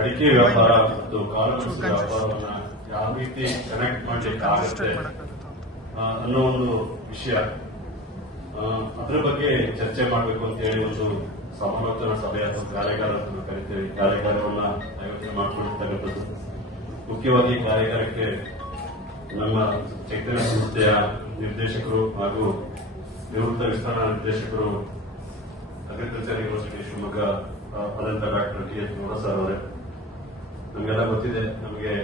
ಅಡಿಕೆ ವ್ಯಾಪಾರ ಮತ್ತು ಕಾಳುಮೆಣಸು ವ್ಯಾಪಾರವನ್ನ ಯಾವ ರೀತಿ ಕನೆಕ್ಟ್ ಮಾಡಲಿಕ್ಕೆ ಆಗುತ್ತೆ ಅನ್ನೋ ಒಂದು ವಿಷಯ, ಅದ್ರ ಬಗ್ಗೆ ಚರ್ಚೆ ಮಾಡಬೇಕು ಅಂತ ಹೇಳಿ ಒಂದು ಸಮಾಲೋಚನಾ ಸಭೆ ಅಥವಾ ಕಾರ್ಯಾಗಾರವನ್ನು ಕರಿತೇವೆ. ಕಾರ್ಯಾಗಾರವನ್ನ ಆಯೋಜನೆ ಮಾಡಿಕೊಂಡಿರ್ತಕ್ಕಂಥದ್ದು ಮುಖ್ಯವಾಗಿ ಕಾರ್ಯಾಗಾರಕ್ಕೆ ನಮ್ಮ ಚೈತನ್ಯ ಸಂಸ್ಥೆಯ ನಿರ್ದೇಶಕರು ಹಾಗೂ ನಿವೃತ್ತ ವಿಸ್ತರಣಾ ನಿರ್ದೇಶಕರು ಅಗ್ರಿಕಲ್ಚರ್ ಯೂನಿವರ್ಸಿಟಿ ಶಿವಮೊಗ್ಗ ಆದಂತ ಡಾಕ್ಟರ್ ಟಿ.ಎಚ್. ಗೌಡ ಸರ್ ಅವರೇ. ನಮಗೆಲ್ಲ ಗೊತ್ತಿದೆ, ನಮಗೆ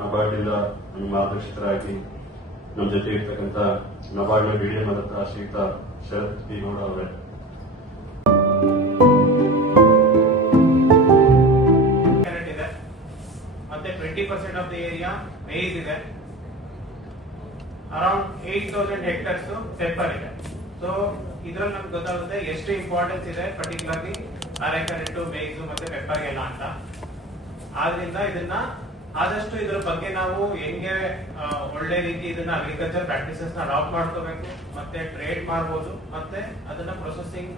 ನಬಾರ್ಡ್ನಿಂದ ನಮ್ಮ ಮಾರ್ಗದರ್ಶಕರಾಗಿ ನಮ್ಮ ಜೊತೆ ಇರ್ತಕ್ಕಂಥ ನಬಾರ್ಡ್ನ ಬಿಡಿಎಂ ಆದಂತಹ ಶ್ರೀಯುತ ಶರತ್ ಪಿ. ಗೌಡ ಅವರೇ. ಮತ್ತೆ 20% ಆಫ್ ದ ಏರಿಯಾ ಮೇಜ್ ಇದೆ. ಅರೌಂಡ್ 8,000 ಹೆಕ್ಟರ್ಸ್ ಪೆಪ್ಪರ್ ಇದೆ. ಸೊ ಇದ್ರಲ್ಲಿ ನಮ್ಗೆ ಗೊತ್ತಾಗುತ್ತೆ ಎಷ್ಟು ಇಂಪಾರ್ಟೆನ್ಸ್ ಇದೆ ಪರ್ಟಿಕ್ಯುಲರ್ಲಿ ಅರೆಕರೆಂಟು, ಮೇಜು ಮತ್ತೆ ಪೆಪ್ಪರ್ಗೆಲ್ಲ ಅಂತ. ಆದ್ರಿಂದ ಇದನ್ನ ಆದಷ್ಟು ಇದ್ರ ಬಗ್ಗೆ ನಾವು ಹೆಂಗೆ ಒಳ್ಳೆ ರೀತಿ ಇದನ್ನ ಅಗ್ರಿಕಲ್ಚರ್ ಪ್ರಾಕ್ಟೀಸಸ್ ನ ಅಡಾಪ್ಟ್ ಮಾಡ್ಕೋಬೇಕು, ಮತ್ತೆ ಟ್ರೇಡ್ ಮಾಡಬಹುದು, ಮತ್ತೆ ಅದನ್ನ ಪ್ರೊಸೆಸಿಂಗ್,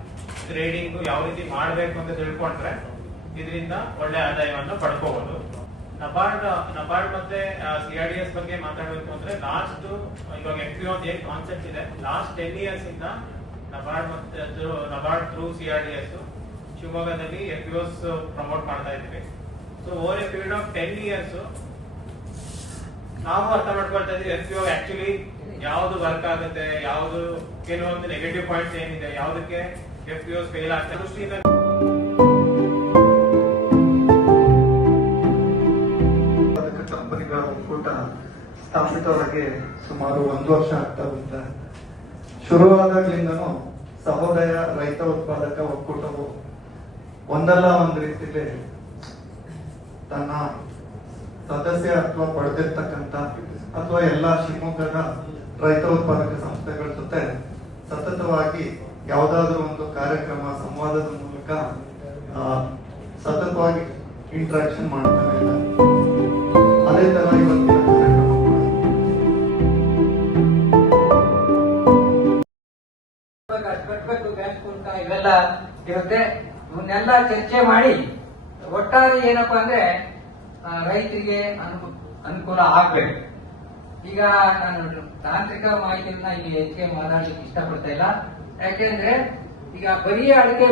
ಗ್ರೇಡಿಂಗ್ ಯಾವ ರೀತಿ ಮಾಡಬೇಕು ಅಂತ ತಿಳ್ಕೊಂಡ್ರೆ ಇದರಿಂದ ಒಳ್ಳೆ ಆದಾಯವನ್ನು ಪಡ್ಕೋಬಹುದು. ನಬಾರ್ಡ್ ಮತ್ತೆ ಸಿಆರ್ಡಿಎಸ್ ಬಗ್ಗೆ ಮಾತಾಡಬೇಕು ಅಂದ್ರೆ ಲಾಸ್ಟ್ ಇವಾಗ ಎಫ್ಪಿಒ ಅಂತ ಏನ್ ಕಾನ್ಸೆಪ್ಟ್ ಇದೆ, ಲಾಸ್ಟ್ 10 years ಇಂದ ನಬಾರ್ಡ್ ಥ್ರೂ ಸಿಆರ್ಡಿಎಸ್ ಶಿವಮೊಗ್ಗದಲ್ಲಿ ಎಫ್ಪಿಒಸ್ ಪ್ರಮೋಟ್ ಮಾಡ್ತಾ ಇದ್ದೀವಿ. So over A period of 10 years ನಾವು ಅರ್ಥ ಮಾಡ್ಕೊಳ್ತಾ ಇದೀವಿ ಎಫ್ಪಿಒ ಆಕ್ಚುಲಿ ಯಾವ್ದು ವರ್ಕ್ ಆಗುತ್ತೆ, ಯಾವ್ದು ಕೆಲವೊಂದು ನೆಗೆಟಿವ್ ಪಾಯಿಂಟ್ಸ್ ಏನಿದೆ, ಯಾವ್ದಕ್ಕೆ ಎಫ್ಪಿಒಸ್ ಫೇಲ್ ಆಗ್ತದೆ ದೃಷ್ಟಿಯಿಂದ ಕಂಪನಿಗಳ ಒಕ್ಕೂಟ ಸ್ಥಾಪಿತವಾಗಿ ಸುಮಾರು 1 ವರ್ಷ ಆಗ್ತಾ ಬಂದಿದೆ. ಶುರುವಾದಾಗ್ಲಿಂದನೂ ಸಹೋದಯ ರೈತ ಉತ್ಪಾದಕ ಒಕ್ಕೂಟವು ಒಂದಲ್ಲ ಒಂದು ರೀತಿಯಲ್ಲಿ ತನ್ನ ಸದಸ್ಯ ಅಥವಾ ಪಡೆದಿರ್ತಕ್ಕಂಥ ಅಥವಾ ಎಲ್ಲ ಶಿವಮೊಗ್ಗದ ರೈತ ಉತ್ಪಾದಕ ಸಂಸ್ಥೆಗಳ ಜೊತೆ ಸತತವಾಗಿ ಯಾವುದಾದ್ರೂ ಒಂದು ಕಾರ್ಯಕ್ರಮ, ಸಂವಾದದ ಮೂಲಕ ಸತತವಾಗಿ ಇಂಟ್ರಾಕ್ಷನ್ ಮಾಡ್ತಾನೆ ಇದೆ. ಅದೇ ತರ ಇವತ್ತಿನ ಇವೆಲ್ಲ ಇರುತ್ತೆ. ಇವನ್ನೆಲ್ಲ ಚರ್ಚೆ ಮಾಡಿ ಒಟ್ಟಾರೆ ಏನಪ್ಪಾ ಅಂದ್ರೆ ರೈತರಿಗೆ ಅನುಕೂಲ ಆಗ್ಬೇಕು. ಈಗ ನಾನು ತಾಂತ್ರಿಕ ಮಾಹಿತಿಯನ್ನ ಇಲ್ಲಿ ಹೆಚ್ಚಿಗೆ ಮಾತಾಡ್ಲಿಕ್ಕೆ ಇಷ್ಟಪಡ್ತಾ ಇಲ್ಲ. ಯಾಕೆಂದ್ರೆ ಈಗ ಬರೀ ಅಡಿಕೆ